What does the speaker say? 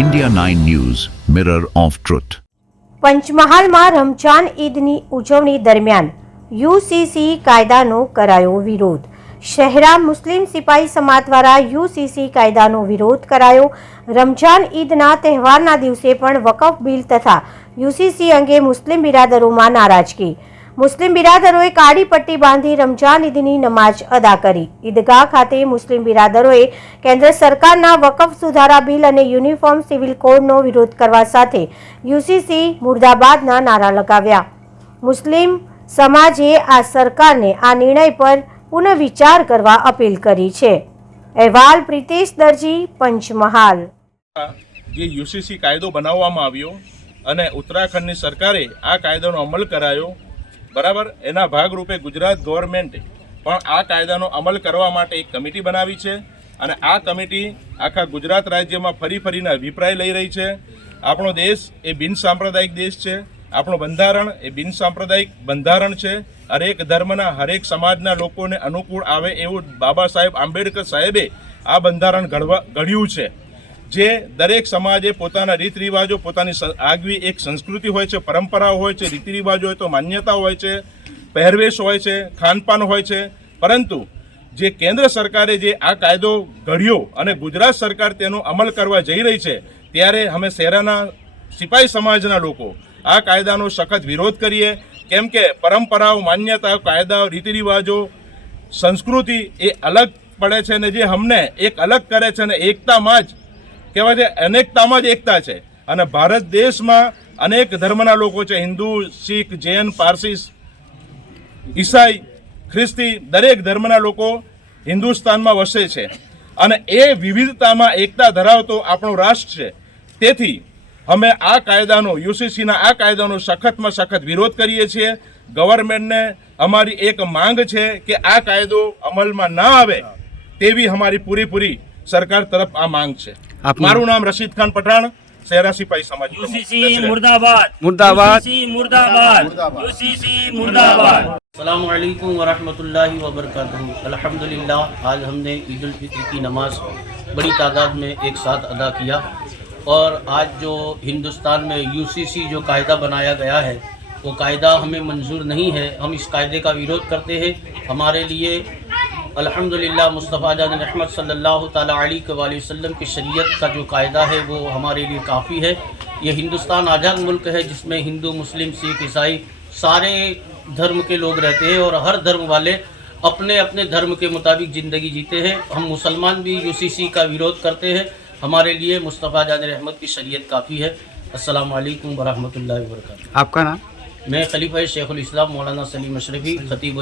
India 9 News, Mirror of Truth. પંચમહાલમાં Ramzan ઈદની ઉજવણી દરમિયાન યુસીસી કાયદાનો કરાયો વિરોધ. શહેરા મુસ્લિમ સિપાહી સમાજ દ્વારા યુસીસી કાયદાનો વિરોધ કરાયો. રમજાન ઈદના તહેવારના દિવસે પણ વકફ બિલ તથા યુસીસી અંગે મુસ્લિમ બિરાદરોમાં નારાજગી. મુસ્લિમ બિરાદરોએ કાળી પટ્ટી બાંધી રમજાન ઈદની નમાજ અદા કરી. ઈદગાહ ખાતે મુસ્લિમ બિરાદરોએ કેન્દ્ર સરકારના વકફ સુધારા બિલ અને યુનિફોર્મ સિવિલ કોડનો વિરોધ કરવા સાથે યુસીસી મુર્દાબાદના નારા લગાવ્યા. મુસ્લિમ સમાજે આ સરકારને આ નિર્ણય પર પુનઃવિચાર કરવા અપીલ કરી છે. અહેવાલ પ્રિતેશ દરજી, પંચમહાલ. જે યુસીસી કાયદો બનાવવામાં આવ્યો અને ઉત્તરાખંડની સરકારે આ કાયદાનો અમલ કરાયો બરાબર? એના ભાગરૂપે ગુજરાત ગવર્મેન્ટે પણ આ કાયદાનો અમલ કરવા માટે એક કમિટી બનાવી છે અને આ કમિટી આખા ગુજરાત રાજ્યમાં ફરી ફરીને અભિપ્રાય લઈ રહી છે. આપણો દેશ એ બિનસાંપ્રદાયિક દેશ છે. આપણું બંધારણ એ બિનસાંપ્રદાયિક બંધારણ છે. હરેક ધર્મના હરેક સમાજના લોકોને અનુકૂળ આવે એવું બાબા સાહેબ આંબેડકર સાહેબે આ બંધારણ ઘડવા ઘડ્યું છે. જે દરેક સમાજે પોતાના રીત રિવાજો પોતાની આગવી એક સંસ્કૃતિ હોય છે, પરંપરાઓ હોય છે રીતિ રિવાજો હોય તો માન્યતા હોય છે, પહેરવેશ હોય છે, ખાનપાન હોય છે. પરંતુ જે કેન્દ્ર સરકારે જે આ કાયદો ઘડ્યો અને ગુજરાત સરકાર તેનો અમલ કરવા જઈ રહી છે, ત્યારે અમે શહેરાના સિપાઈ સમાજના લોકો આ કાયદાનો સખત વિરોધ કરીએ. કેમ કે પરંપરાઓ, માન્યતાઓ, કાયદાઓ રીતિ રિવાજો સંસ્કૃતિ એ અલગ પડે છે ને જે અમને એક અલગ કરે છે અને એકતામાં જ કહેવાય છે, અનેકતામાં જ એકતા છે. અને ભારત દેશમાં અનેક ધર્મના લોકો છે, હિન્દુ, શીખ, જૈન, પારસી, ઈસાઈ, ખ્રિસ્તી, દરેક ધર્મના લોકો હિન્દુસ્તાનમાં વસે છે. અને એ વિવિધતામાં એકતા ધરાવતો આપણો રાષ્ટ્ર છે. તેથી અમે આ કાયદાનો યુસીસીના આ કાયદાનો સખતમાં સખત વિરોધ કરીએ છીએ. ગવર્મેન્ટને અમારી એક માંગ છે કે આ કાયદો અમલમાં ના આવે તેવી અમારી પૂરેપૂરી સરકાર તરફ આ માંગ છે. મારું નામ રશીદ ખાન પઠાણ શહેરા સિપાહી સમાજ પ્રમુખ. यूसीसी मुर्दाबाद मुर्दाबाद। यूसीसी मुर्दाबाद यूसीसी मुर्दाबाद अल्लाम वरहमतुल्लाहि वबरकातुहू अल्हम्दुलिल्लाह आज हमने ईद उल फित्र की नमाज बड़ी तादाद में एक साथ अदा किया और आज जो हिंदुस्तान में यूसीसी जो कायदा बनाया गया है वो कायदा हमें मंजूर नहीं है हम इस कायदे का विरोध करते हैं हमारे लिए الحمد للہ مصطفیٰ جان رحمت صلی اللہ تعالیٰ علیہ وآلہ وسلم کی شریعت کا جو قاعدہ ہے وہ ہمارے لیے کافی ہے۔ یہ ہندوستان آزاد ملک ہے جس میں ہندو مسلم سکھ عیسائی سارے دھرم کے لوگ رہتے ہیں اور ہر دھرم والے اپنے اپنے دھرم کے مطابق زندگی جیتے ہیں۔ ہم مسلمان بھی یو سی سی کا ورودھ کرتے ہیں۔ ہمارے لیے مصطفیٰ جان رحمت کی شریعت کافی ہے۔ السلام علیکم ورحمۃ اللہ وبرکاتہ۔ آپ کا نام؟ میں خلیفہ شیخ الاسلام مولانا سلیم مشرفی خطیب